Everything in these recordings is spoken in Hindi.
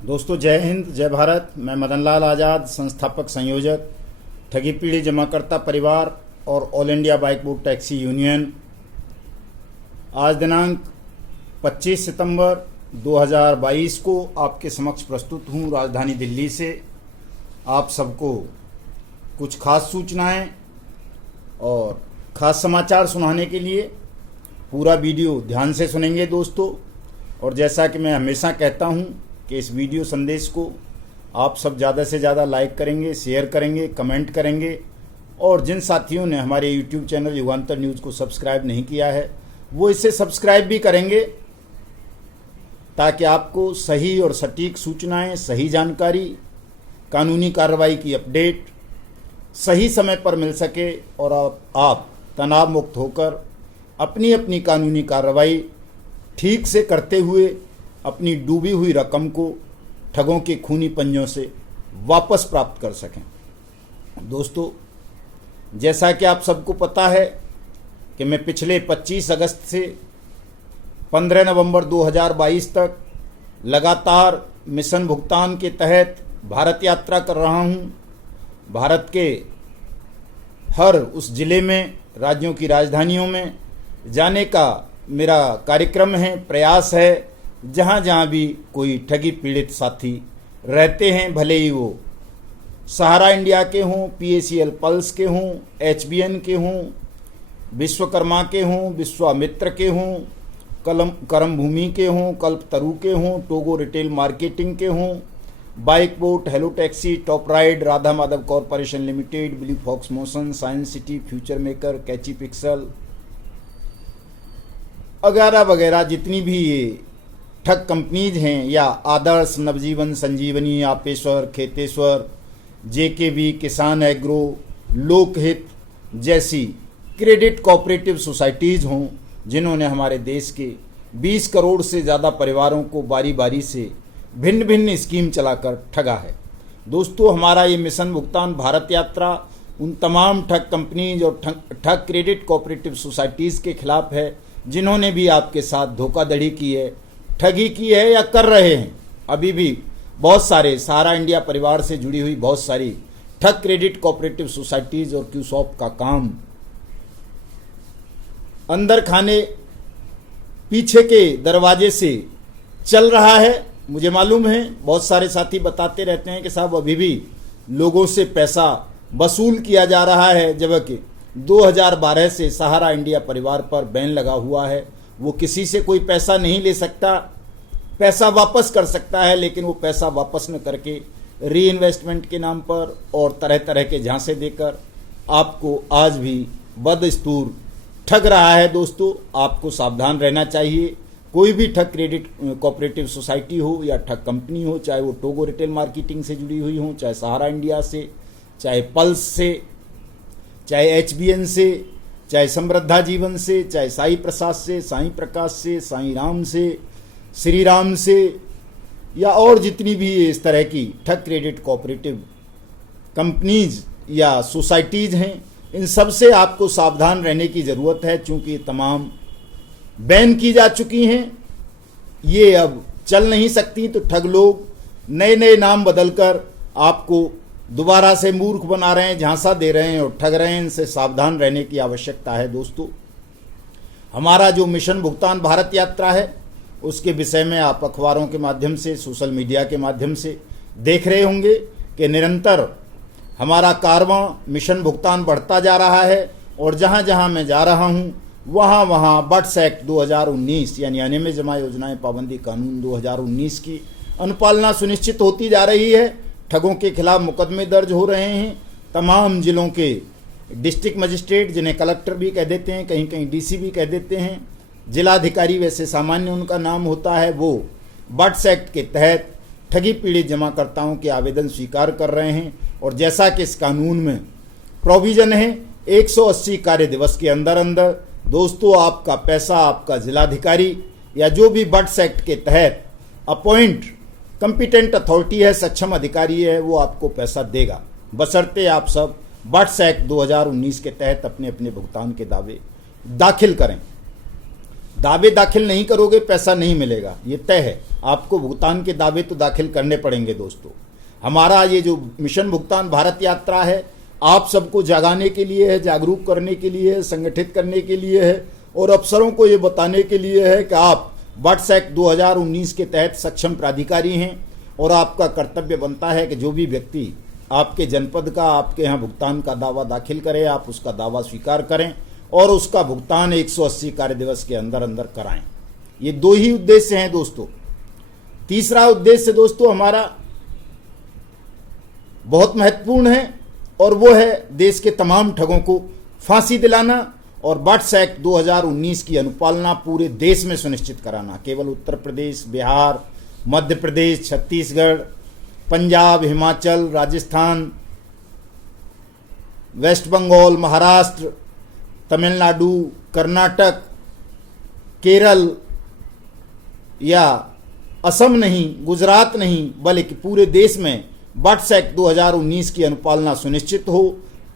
दोस्तों जय हिंद जय भारत। मैं मदन लाल आज़ाद, संस्थापक संयोजक ठगी पीढ़ी जमाकर्ता परिवार और all India bike board taxi union. आज दिनांक 25 सितंबर 2022 को आपके समक्ष प्रस्तुत हूँ राजधानी दिल्ली से। आप सबको कुछ खास सूचनाएं और खास समाचार सुनाने के लिए पूरा वीडियो ध्यान से सुनेंगे दोस्तों। और जैसा कि मैं हमेशा कहता हूं कि इस वीडियो संदेश को आप सब ज़्यादा से ज़्यादा लाइक करेंगे, शेयर करेंगे, कमेंट करेंगे और जिन साथियों ने हमारे यूट्यूब चैनल युगांतर न्यूज़ को सब्सक्राइब नहीं किया है वो इसे सब्सक्राइब भी करेंगे, ताकि आपको सही और सटीक सूचनाएं, सही जानकारी, कानूनी कार्रवाई की अपडेट सही समय पर मिल सके और आप तनाव मुक्त होकर अपनी अपनी कानूनी कार्रवाई ठीक से करते हुए अपनी डूबी हुई रकम को ठगों के खूनी पंजों से वापस प्राप्त कर सकें। दोस्तों जैसा कि आप सबको पता है कि मैं पिछले 25 अगस्त से 15 नवंबर 2022 तक लगातार मिशन भुगतान के तहत भारत यात्रा कर रहा हूं। भारत के हर उस जिले में, राज्यों की राजधानियों में जाने का मेरा कार्यक्रम है, प्रयास है। जहाँ जहाँ भी कोई ठगी पीड़ित साथी रहते हैं, भले ही वो सहारा इंडिया के हों, PACL पल्स के हों, HBN के हों, विश्वकर्मा के हों, विश्वामित्र के हों, करम भूमि के हों, कल्पतरु के हों, टोगो रिटेल मार्केटिंग के हों, Bike Bot, Hello Taxi, Top Ride, Radha Madhav Corporation Limited, Blue Fox Motion, Science City, Future Maker, Catchy Pixel वगैरह वगैरह जितनी भी ये ठग कंपनीज हैं, या आदर्श, नवजीवन, संजीवनी, आपेश्वर, खेतेश्वर, JKB, किसान एग्रो, लोकहित जैसी क्रेडिट कोऑपरेटिव सोसाइटीज़ हों, जिन्होंने हमारे देश के 20 करोड़ से ज़्यादा परिवारों को बारी बारी से भिन्न भिन्न स्कीम चलाकर ठगा है। दोस्तों हमारा ये मिशन भुगतान भारत यात्रा उन तमाम ठग कंपनीज और ठग क्रेडिट कोऑपरेटिव सोसाइटीज़ के खिलाफ है जिन्होंने भी आपके साथ धोखाधड़ी की है, ठगी की है या कर रहे हैं। अभी भी बहुत सारे सहारा इंडिया परिवार से जुड़ी हुई बहुत सारी ठग क्रेडिट कोऑपरेटिव सोसाइटीज़ और क्यूसॉप का काम अंदर खाने पीछे के दरवाजे से चल रहा है। मुझे मालूम है बहुत सारे साथी बताते रहते हैं कि साहब अभी भी लोगों से पैसा वसूल किया जा रहा है, जबकि 2012 से सहारा इंडिया परिवार पर बैन लगा हुआ है। वो किसी से कोई पैसा नहीं ले सकता, पैसा वापस कर सकता है, लेकिन वो पैसा वापस न करके री इन्वेस्टमेंट के नाम पर और तरह तरह के झांसे देकर आपको आज भी बदस्तूर ठग रहा है। दोस्तों आपको सावधान रहना चाहिए। कोई भी ठग क्रेडिट कोऑपरेटिव सोसाइटी हो या ठग कंपनी हो, चाहे वो टोगो रिटेल मार्केटिंग से जुड़ी हुई हो, चाहे सहारा इंडिया से, चाहे पल्स से, चाहे HBN से, चाहे समृद्धा जीवन से, चाहे साई प्रसाद से, साई प्रकाश से, साई राम से, श्री राम से, या और जितनी भी इस तरह की ठग क्रेडिट कोऑपरेटिव कंपनीज या सोसाइटीज़ हैं, इन सब से आपको सावधान रहने की ज़रूरत है। चूँकि तमाम बैन की जा चुकी हैं, ये अब चल नहीं सकती, तो ठग लोग नए नए नाम बदलकर आपको दोबारा से मूर्ख बना रहे हैं, झांसा दे रहे हैं और ठग रहे हैं। इनसे सावधान रहने की आवश्यकता है। दोस्तों हमारा जो मिशन भुगतान भारत यात्रा है उसके विषय में आप अखबारों के माध्यम से, सोशल मीडिया के माध्यम से देख रहे होंगे कि निरंतर हमारा कारवां मिशन भुगतान बढ़ता जा रहा है। और जहां जहां मैं जा रहा हूं वहां वहां बट्स एक्ट 2019 यानी अनियमित जमा योजनाएं पाबंदी कानून 2019 की अनुपालना सुनिश्चित होती जा रही है। ठगों के खिलाफ मुकदमे दर्ज हो रहे हैं। तमाम जिलों के डिस्ट्रिक्ट मजिस्ट्रेट, जिन्हें कलेक्टर भी कह देते हैं, कहीं कहीं DC भी कह देते हैं, जिलाधिकारी वैसे सामान्य उनका नाम होता है, वो बट्स एक्ट के तहत ठगी पीड़ित जमाकर्ताओं के आवेदन स्वीकार कर रहे हैं। और जैसा कि इस कानून में प्रोविज़न है 180 कार्य दिवस के अंदर अंदर दोस्तों आपका पैसा आपका जिलाधिकारी या जो भी बट्स एक्ट के तहत अपॉइंट कंपिटेंट अथॉरिटी है, सक्षम अधिकारी है, वो आपको पैसा देगा, बशर्ते आप सब बट्स एक्ट 2019 के तहत अपने अपने भुगतान के दावे दाखिल करें। दावे दाखिल नहीं करोगे पैसा नहीं मिलेगा, ये तय है। आपको भुगतान के दावे तो दाखिल करने पड़ेंगे दोस्तों। हमारा ये जो मिशन भुगतान भारत यात्रा है, आप सबको जगाने के लिए है, जागरूक करने के लिए है, संगठित करने के लिए है और अफसरों को ये बताने के लिए है कि आप बट्स एक्ट 2019 के तहत सक्षम प्राधिकारी हैं और आपका कर्तव्य बनता है कि जो भी व्यक्ति आपके जनपद का, आपके यहाँ भुगतान का दावा दाखिल करे, आप उसका दावा स्वीकार करें और उसका भुगतान 180 कार्य दिवस के अंदर अंदर कराएं। ये दो ही उद्देश्य हैं दोस्तों। तीसरा उद्देश्य दोस्तों हमारा बहुत महत्वपूर्ण है और वो है देश के तमाम ठगों को फांसी दिलाना और बट्स एक्ट 2019 की अनुपालना पूरे देश में सुनिश्चित कराना। केवल उत्तर प्रदेश, बिहार, मध्य प्रदेश, छत्तीसगढ़, पंजाब, हिमाचल, राजस्थान, वेस्ट बंगाल, महाराष्ट्र, तमिलनाडु, कर्नाटक, केरल या असम नहीं, गुजरात नहीं, बल्कि पूरे देश में बट्स एक्ट 2019 की अनुपालना सुनिश्चित हो,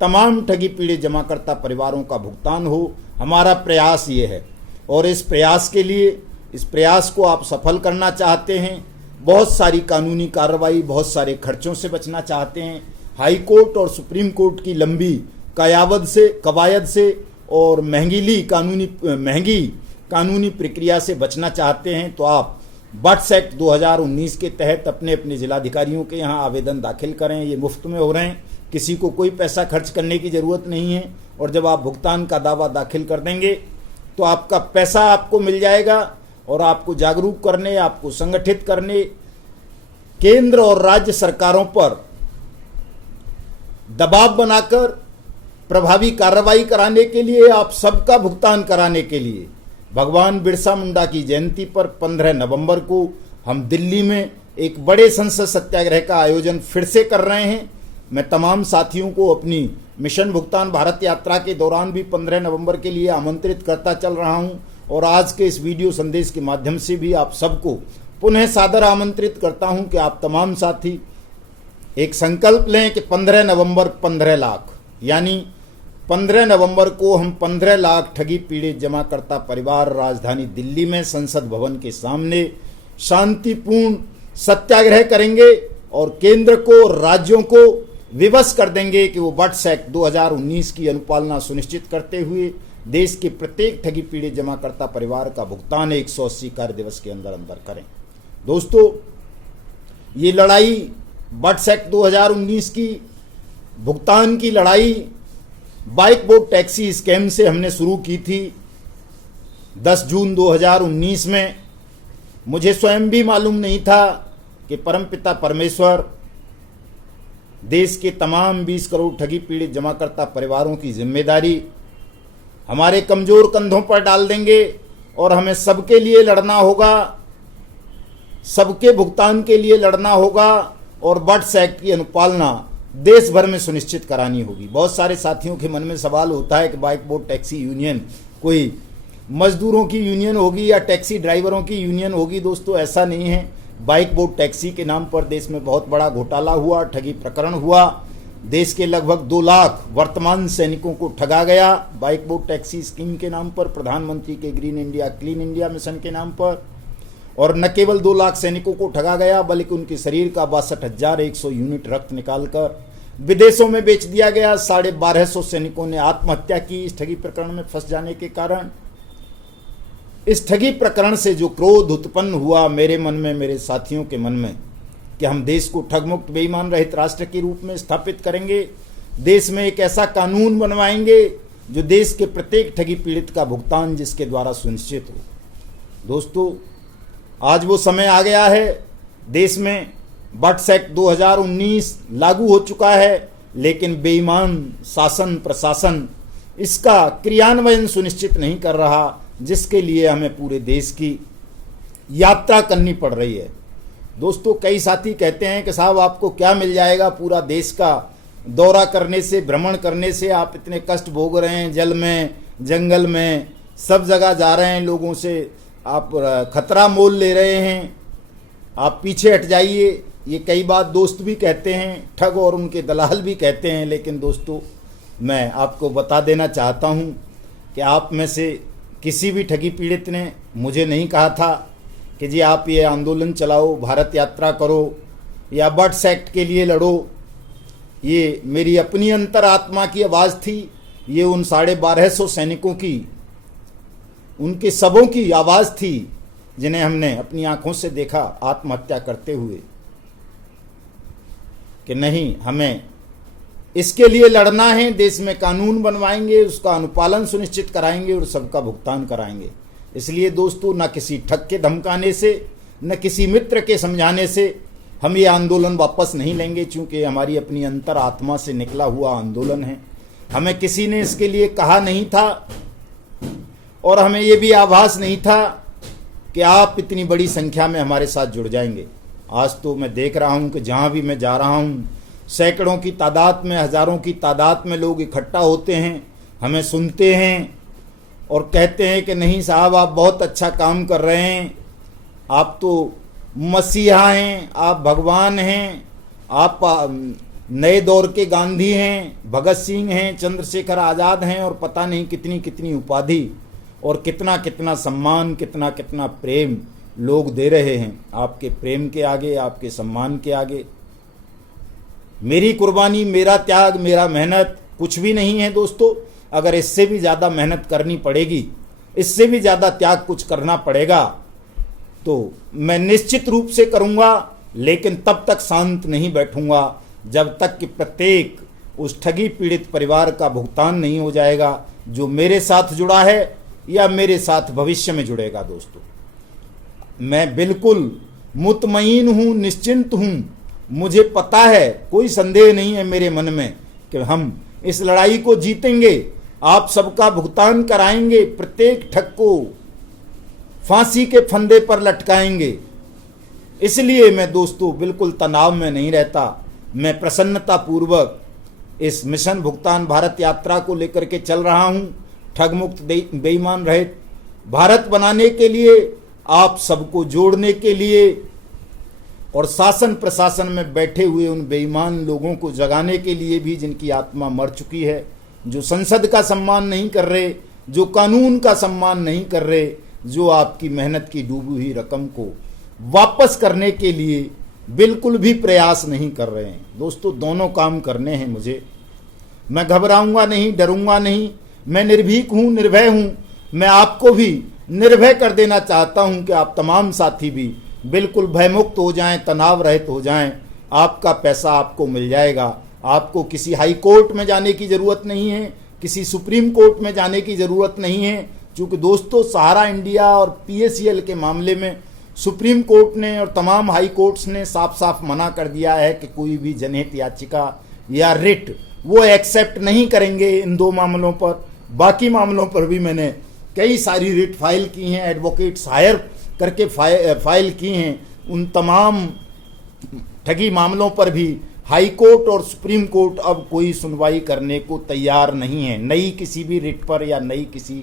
तमाम ठगी पीड़ित जमाकर्ता परिवारों का भुगतान हो। हमारा प्रयास ये है और इस प्रयास के लिए, इस प्रयास को आप सफल करना चाहते हैं, बहुत सारी कानूनी कार्रवाई, बहुत सारे खर्चों से बचना चाहते हैं, हाई कोर्ट और सुप्रीम कोर्ट की लंबी कवायद से और महंगी कानूनी प्रक्रिया से बचना चाहते हैं, तो आप बट्स एक्ट 2019 के तहत अपने अपने जिलाधिकारियों के यहाँ आवेदन दाखिल करें। ये मुफ्त में हो रहे हैं, किसी को कोई पैसा खर्च करने की ज़रूरत नहीं है और जब आप भुगतान का दावा दाखिल कर देंगे तो आपका पैसा आपको मिल जाएगा और आपको जागरूक करने, आपको संगठित करने, केंद्र और राज्य सरकारों पर दबाव बनाकर प्रभावी कार्रवाई कराने के लिए, आप सबका भुगतान कराने के लिए भगवान बिरसा मुंडा की जयंती पर 15 नवंबर को हम दिल्ली में एक बड़े संसद सत्याग्रह का आयोजन फिर से कर रहे हैं। मैं तमाम साथियों को अपनी मिशन भुगतान भारत यात्रा के दौरान भी 15 नवंबर के लिए आमंत्रित करता चल रहा हूं और आज के इस वीडियो संदेश के माध्यम से भी आप सबको पुनः सादर आमंत्रित करता हूं कि आप तमाम साथी एक संकल्प लें कि 15 नवंबर 15 लाख, यानी 15 नवंबर को हम 15 लाख ठगी पीड़ित जमाकर्ता परिवार राजधानी दिल्ली में संसद भवन के सामने शांतिपूर्ण सत्याग्रह करेंगे और केंद्र को, राज्यों को विवश कर देंगे कि वो बट्स एक्ट 2019 की अनुपालना सुनिश्चित करते हुए देश के प्रत्येक ठगी पीड़ित जमाकर्ता परिवार का भुगतान 180 कार्य दिवस के अंदर अंदर करें। दोस्तों, ये लड़ाई बट्स एक्ट 2019 की भुगतान की लड़ाई बाइक बोट टैक्सी स्कैम से हमने शुरू की थी 10 जून 2019 में। मुझे स्वयं भी मालूम नहीं था कि परमपिता परमेश्वर देश के तमाम 20 करोड़ ठगी पीड़ित जमाकर्ता परिवारों की जिम्मेदारी हमारे कमजोर कंधों पर डाल देंगे और हमें सबके लिए लड़ना होगा, सबके भुगतान के लिए लड़ना होगा और बट्स एक्ट की अनुपालना देश भर में सुनिश्चित करानी होगी। बहुत सारे साथियों के मन में सवाल होता है कि बाइक बोट टैक्सी यूनियन कोई मजदूरों की यूनियन होगी या टैक्सी ड्राइवरों की यूनियन होगी। दोस्तों, ऐसा नहीं है। बाइक बोट टैक्सी के नाम पर देश में बहुत बड़ा घोटाला हुआ, ठगी प्रकरण हुआ। देश के लगभग 2 लाख वर्तमान सैनिकों को ठगा गया बाइक बोट टैक्सी स्कीम के नाम पर, प्रधानमंत्री के green India clean India mission के नाम पर। और न केवल 2 लाख सैनिकों को ठगा गया बल्कि उनके शरीर का 62,100 यूनिट रक्त निकालकर विदेशों में बेच दिया गया। 1250 सैनिकों ने आत्महत्या की इस ठगी प्रकरण में फंस जाने के कारण। इस ठगी प्रकरण से जो क्रोध उत्पन्न हुआ मेरे मन में, मेरे साथियों के मन में, कि हम देश को ठगमुक्त बेईमान रहित राष्ट्र के रूप में स्थापित करेंगे, देश में एक ऐसा कानून बनवाएंगे जो देश के प्रत्येक ठगी पीड़ित का भुगतान जिसके द्वारा सुनिश्चित हो। दोस्तों, आज वो समय आ गया है। देश में बट्स एक्ट 2019 लागू हो चुका है, लेकिन बेईमान शासन प्रशासन इसका क्रियान्वयन सुनिश्चित नहीं कर रहा, जिसके लिए हमें पूरे देश की यात्रा करनी पड़ रही है। दोस्तों, कई साथी कहते हैं कि साहब आपको क्या मिल जाएगा पूरा देश का दौरा करने से, भ्रमण करने से, आप इतने कष्ट भोग रहे हैं, जल में, जंगल में, सब जगह जा रहे हैं, लोगों से आप खतरा मोल ले रहे हैं, आप पीछे हट जाइए। ये कई बात दोस्त भी कहते हैं, ठग और उनके दलाल भी कहते हैं। लेकिन दोस्तों, मैं आपको बता देना चाहता हूँ कि आप में से किसी भी ठगी पीड़ित ने मुझे नहीं कहा था कि जी आप ये आंदोलन चलाओ, भारत यात्रा करो या बट्स एक्ट के लिए लड़ो। ये मेरी अपनी अंतरात्मा की आवाज़ थी, ये उन 1250 सैनिकों की, उनके सबों की आवाज़ थी जिन्हें हमने अपनी आंखों से देखा आत्महत्या करते हुए, कि नहीं हमें इसके लिए लड़ना है, देश में कानून बनवाएंगे, उसका अनुपालन सुनिश्चित कराएंगे और सबका भुगतान कराएंगे। इसलिए दोस्तों, न किसी ठग के धमकाने से, न किसी मित्र के समझाने से हम ये आंदोलन वापस नहीं लेंगे, क्योंकि हमारी अपनी अंतर आत्मा से निकला हुआ आंदोलन है। हमें किसी ने इसके लिए कहा नहीं था और हमें ये भी आभास नहीं था कि आप इतनी बड़ी संख्या में हमारे साथ जुड़ जाएंगे। आज तो मैं देख रहा हूं कि जहां भी मैं जा रहा हूं, सैकड़ों की तादाद में, हजारों की तादाद में लोग इकट्ठा होते हैं, हमें सुनते हैं और कहते हैं कि नहीं साहब आप बहुत अच्छा काम कर रहे हैं, आप तो मसीहा हैं, आप भगवान हैं, आप नए दौर के गांधी हैं, भगत सिंह हैं, चंद्रशेखर आज़ाद हैं और पता नहीं कितनी कितनी उपाधि और कितना कितना सम्मान, कितना कितना प्रेम लोग दे रहे हैं। आपके प्रेम के आगे, आपके सम्मान के आगे मेरी कुर्बानी, मेरा त्याग, मेरा मेहनत कुछ भी नहीं है दोस्तों। अगर इससे भी ज़्यादा मेहनत करनी पड़ेगी, इससे भी ज़्यादा त्याग कुछ करना पड़ेगा तो मैं निश्चित रूप से करूँगा, लेकिन तब तक शांत नहीं बैठूंगा जब तक कि प्रत्येक उस ठगी पीड़ित परिवार का भुगतान नहीं हो जाएगा जो मेरे साथ जुड़ा है या मेरे साथ भविष्य में जुड़ेगा। दोस्तों, मैं बिल्कुल मुतमईन हूँ, निश्चिंत हूँ, मुझे पता है, कोई संदेह नहीं है मेरे मन में कि हम इस लड़ाई को जीतेंगे, आप सबका भुगतान कराएंगे, प्रत्येक ठग को फांसी के फंदे पर लटकाएंगे। इसलिए मैं दोस्तों बिल्कुल तनाव में नहीं रहता, मैं प्रसन्नता पूर्वक इस मिशन भुगतान भारत यात्रा को लेकर के चल रहा हूं, ठग मुक्त बेईमान रहित भारत बनाने के लिए, आप सबको जोड़ने के लिए और शासन प्रशासन में बैठे हुए उन बेईमान लोगों को जगाने के लिए भी जिनकी आत्मा मर चुकी है, जो संसद का सम्मान नहीं कर रहे, जो कानून का सम्मान नहीं कर रहे, जो आपकी मेहनत की डूबी हुई रकम को वापस करने के लिए बिल्कुल भी प्रयास नहीं कर रहे हैं। दोस्तों, दोनों काम करने हैं मुझे। मैं घबराऊंगा नहीं, डरूंगा नहीं, मैं निर्भीक हूं, निर्भय हूं। मैं आपको भी निर्भय कर देना चाहता हूं कि आप तमाम साथी भी बिल्कुल भयमुक्त हो जाएं, तनाव रहित हो जाएं। आपका पैसा आपको मिल जाएगा। आपको किसी हाई कोर्ट में जाने की ज़रूरत नहीं है, किसी सुप्रीम कोर्ट में जाने की ज़रूरत नहीं है, क्योंकि दोस्तों सहारा इंडिया और PACL के मामले में सुप्रीम कोर्ट ने और तमाम हाई कोर्ट्स ने साफ साफ मना कर दिया है कि कोई भी जनहित याचिका या रिट वो एक्सेप्ट नहीं करेंगे इन 2 मामलों पर। बाकी मामलों पर भी मैंने कई सारी रिट फाइल की हैं, एडवोकेट्स हायर करके फाइल की हैं। उन तमाम ठगी मामलों पर भी हाई कोर्ट और सुप्रीम कोर्ट अब कोई सुनवाई करने को तैयार नहीं है, नई किसी भी रिट पर या नई किसी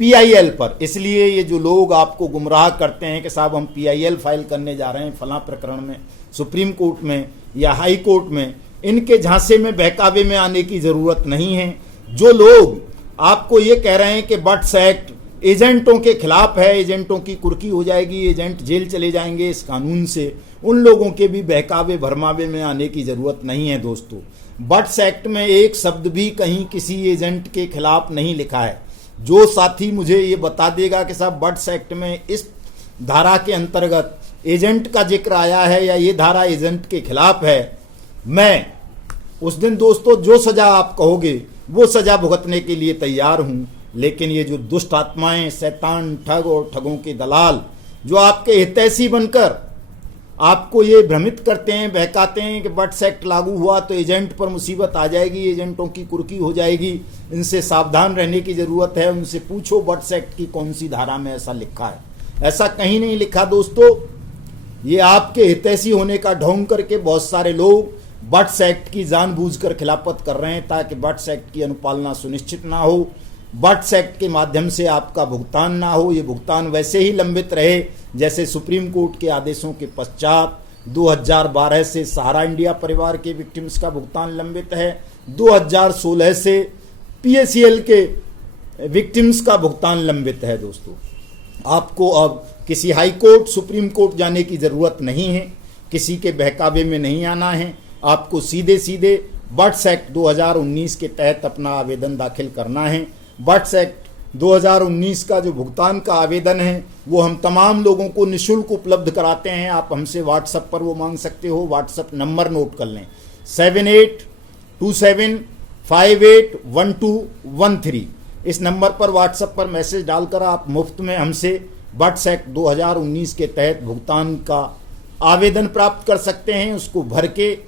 PIL पर। इसलिए ये जो लोग आपको गुमराह करते हैं कि साहब हम PIL फाइल करने जा रहे हैं फलां प्रकरण में, सुप्रीम कोर्ट में या हाई कोर्ट में, इनके झांसे में बहकावे में आने की ज़रूरत नहीं है। जो लोग आपको ये कह रहे हैं कि बट्स एक्ट एजेंटों के खिलाफ है, एजेंटों की कुर्की हो जाएगी, एजेंट जेल चले जाएंगे इस कानून से, उन लोगों के भी बहकावे भरमावे में आने की ज़रूरत नहीं है। दोस्तों, बट्स एक्ट में एक शब्द भी कहीं किसी एजेंट के खिलाफ नहीं लिखा है। जो साथी मुझे ये बता देगा कि साहब बट्स एक्ट में इस धारा के अंतर्गत एजेंट का जिक्र आया है या ये धारा एजेंट के खिलाफ है, मैं उस दिन दोस्तों जो सजा आप कहोगे वो सजा भुगतने के लिए तैयार हूं। लेकिन ये जो दुष्ट आत्माएं, शैतान, ठग और ठगों के दलाल जो आपके हितैषी बनकर आपको ये भ्रमित करते हैं, बहकाते हैं कि बट्स एक्ट लागू हुआ तो एजेंट पर मुसीबत आ जाएगी, एजेंटों की कुर्की हो जाएगी, इनसे सावधान रहने की ज़रूरत है, उनसे पूछो बट्स एक्ट की कौन सी धारा में ऐसा लिखा है। ऐसा कहीं नहीं लिखा दोस्तों। ये आपके हितैषी होने का ढोंग करके बहुत सारे लोग बट्स एक्ट की जानबूझकर खिलाफत कर रहे हैं ताकि बट्स एक्ट की अनुपालना सुनिश्चित ना हो, बट्स एक्ट के माध्यम से आपका भुगतान ना हो। ये भुगतान वैसे ही लंबित रहे जैसे सुप्रीम कोर्ट के आदेशों के पश्चात 2012 से सहारा इंडिया परिवार के विक्टिम्स का भुगतान लंबित है, 2016 से PACL के विक्टिम्स का भुगतान लंबित है दोस्तों। आपको अब किसी हाई कोर्ट, सुप्रीम कोर्ट जाने की ज़रूरत नहीं है, किसी के बहकावे में नहीं आना है। आपको सीधे सीधे बर्ड्स एक्ट 2019 के तहत अपना आवेदन दाखिल करना है। बर्ड्स एक्ट 2019 का जो भुगतान का आवेदन है वो हम तमाम लोगों को निःशुल्क उपलब्ध कराते हैं। आप हमसे व्हाट्सएप पर वो मांग सकते हो। व्हाट्सएप नंबर नोट कर लें 7827581213। इस नंबर पर व्हाट्सएप पर मैसेज डालकर आप मुफ्त में हमसे बर्ड्स एक्ट 2019 के तहत भुगतान का आवेदन प्राप्त कर सकते हैं। उसको भर के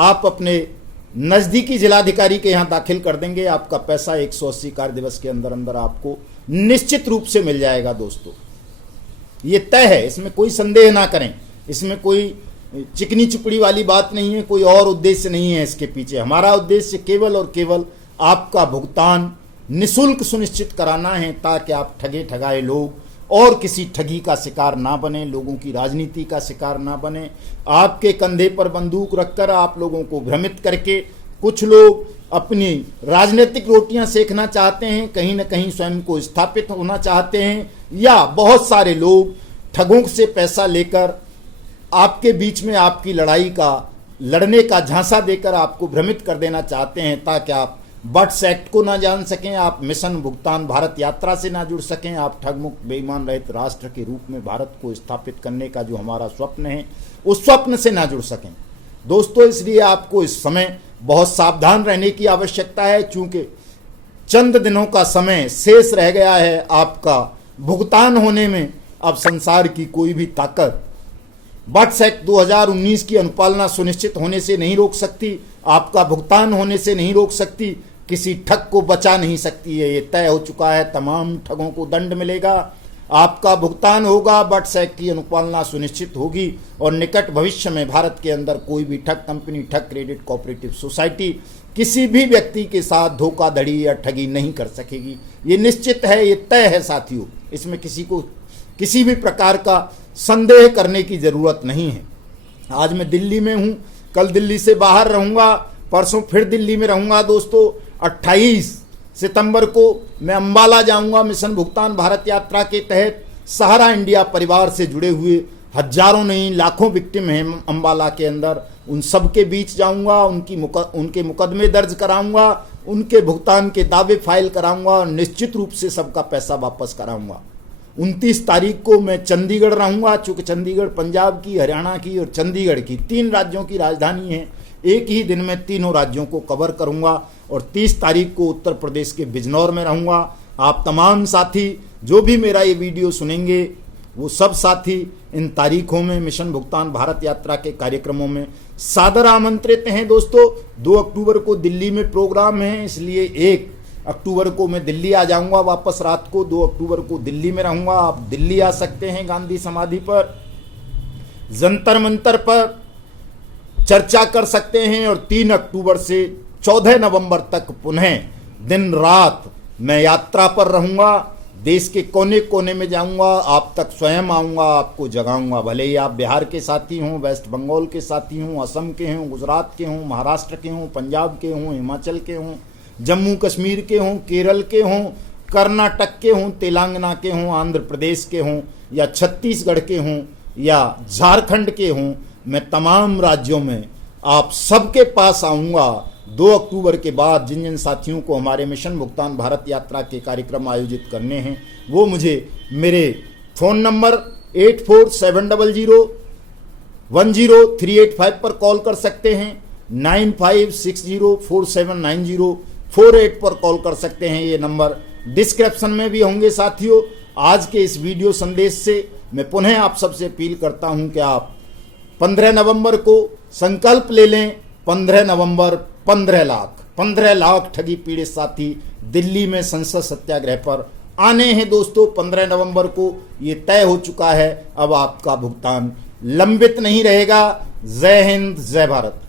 आप अपने नज़दीकी जिलाधिकारी के यहाँ दाखिल कर देंगे। आपका पैसा 180 कार्य दिवस के अंदर अंदर आपको निश्चित रूप से मिल जाएगा दोस्तों। ये तय है, इसमें कोई संदेह ना करें। इसमें कोई चिकनी चुपड़ी वाली बात नहीं है, कोई और उद्देश्य नहीं है इसके पीछे। हमारा उद्देश्य केवल और केवल आपका भुगतान निःशुल्क सुनिश्चित कराना है, ताकि आप ठगे ठगाए लोग और किसी ठगी का शिकार ना बने, लोगों की राजनीति का शिकार ना बने। आपके कंधे पर बंदूक रखकर आप लोगों को भ्रमित करके कुछ लोग अपनी राजनीतिक रोटियां सेकना चाहते हैं, कहीं ना कहीं स्वयं को स्थापित होना चाहते हैं, या बहुत सारे लोग ठगों से पैसा लेकर आपके बीच में आपकी लड़ाई का लड़ने का झांसा देकर आपको भ्रमित कर देना चाहते हैं, ताकि आप बर्ड्स एक्ट को ना जान सकें, आप मिशन भुगतान भारत यात्रा से ना जुड़ सकें, आप ठगमुक्त बेईमान रहित राष्ट्र के रूप में भारत को स्थापित करने का जो हमारा स्वप्न है उस स्वप्न से ना जुड़ सकें दोस्तों। इसलिए आपको इस समय बहुत सावधान रहने की आवश्यकता है, चूंकि चंद दिनों का समय शेष रह गया है आपका भुगतान होने में। अब संसार की कोई भी ताकत बर्ड्स एक्ट 2019 की अनुपालना सुनिश्चित होने से नहीं रोक सकती, आपका भुगतान होने से नहीं रोक सकती, किसी ठग को बचा नहीं सकती है। ये तय हो चुका है, तमाम ठगों को दंड मिलेगा, आपका भुगतान होगा, बर्ड्स एक्ट की अनुपालना सुनिश्चित होगी और निकट भविष्य में भारत के अंदर कोई भी ठग कंपनी, ठग क्रेडिट कोऑपरेटिव सोसाइटी किसी भी व्यक्ति के साथ धोखाधड़ी या ठगी नहीं कर सकेगी। ये निश्चित है, ये तय है साथियों। इसमें किसी को किसी भी प्रकार का संदेह करने की ज़रूरत नहीं है। आज मैं दिल्ली में हूँ, कल दिल्ली से बाहर रहूँगा, परसों फिर दिल्ली में रहूँगा दोस्तों। 28 सितंबर को मैं अम्बाला जाऊँगा। मिशन भुगतान भारत यात्रा के तहत सहारा इंडिया परिवार से जुड़े हुए हजारों नहीं लाखों विक्टिम हैं अम्बाला के अंदर, उन सब के बीच जाऊँगा, उनके मुकदमे दर्ज कराऊँगा, उनके भुगतान के दावे फाइल कराऊँगा और निश्चित रूप से सबका पैसा वापस कराऊँगा। 29 तारीख को मैं चंडीगढ़ रहूँगा, चूँकि चंडीगढ़ पंजाब की, हरियाणा की और चंडीगढ़ की 3 राज्यों की राजधानी है। एक ही दिन में तीनों राज्यों को कवर करूँगा और 30 तारीख को उत्तर प्रदेश के बिजनौर में रहूँगा। आप तमाम साथी जो भी मेरा ये वीडियो सुनेंगे वो सब साथी इन तारीखों में मिशन भुगतान भारत यात्रा के कार्यक्रमों में सादर आमंत्रित हैं दोस्तों। 2 अक्टूबर को दिल्ली में प्रोग्राम है, इसलिए 1 अक्टूबर को मैं दिल्ली आ जाऊंगा वापस रात को। 2 अक्टूबर को दिल्ली में रहूंगा। आप दिल्ली आ सकते हैं, गांधी समाधि पर, जंतर मंतर पर चर्चा कर सकते हैं और 3 अक्टूबर से 14 नवंबर तक पुनः दिन रात मैं यात्रा पर रहूंगा। देश के कोने कोने में जाऊंगा, आप तक स्वयं आऊंगा, आपको जगाऊंगा। भले ही आप बिहार के साथी हों, वेस्ट बंगाल के साथी हों, असम के हों, गुजरात के हों, महाराष्ट्र के हों, पंजाब के हों, हिमाचल के हों, जम्मू कश्मीर के हों, केरल के हों, कर्नाटक के हों, तेलंगाना के हों, आंध्र प्रदेश के हों या छत्तीसगढ़ के हों या झारखंड के हों, मैं तमाम राज्यों में आप सबके पास आऊँगा। 2 अक्टूबर के बाद जिन जिन साथियों को हमारे मिशन भुगतान भारत यात्रा के कार्यक्रम आयोजित करने हैं वो मुझे मेरे फ़ोन नंबर 8470010385 पर कॉल कर सकते हैं, 9560479048 पर कॉल कर सकते हैं। ये नंबर डिस्क्रिप्शन में भी होंगे साथियों। आज के इस वीडियो संदेश से मैं पुनः आप सबसे अपील करता हूं कि आप 15 नवंबर को संकल्प ले लें। 15 नवंबर 15 लाख ठगी पीड़ित साथी दिल्ली में संसद सत्याग्रह पर आने हैं दोस्तों। 15 नवंबर को ये तय हो चुका है। अब आपका भुगतान लंबित नहीं रहेगा। जय हिंद, जय भारत।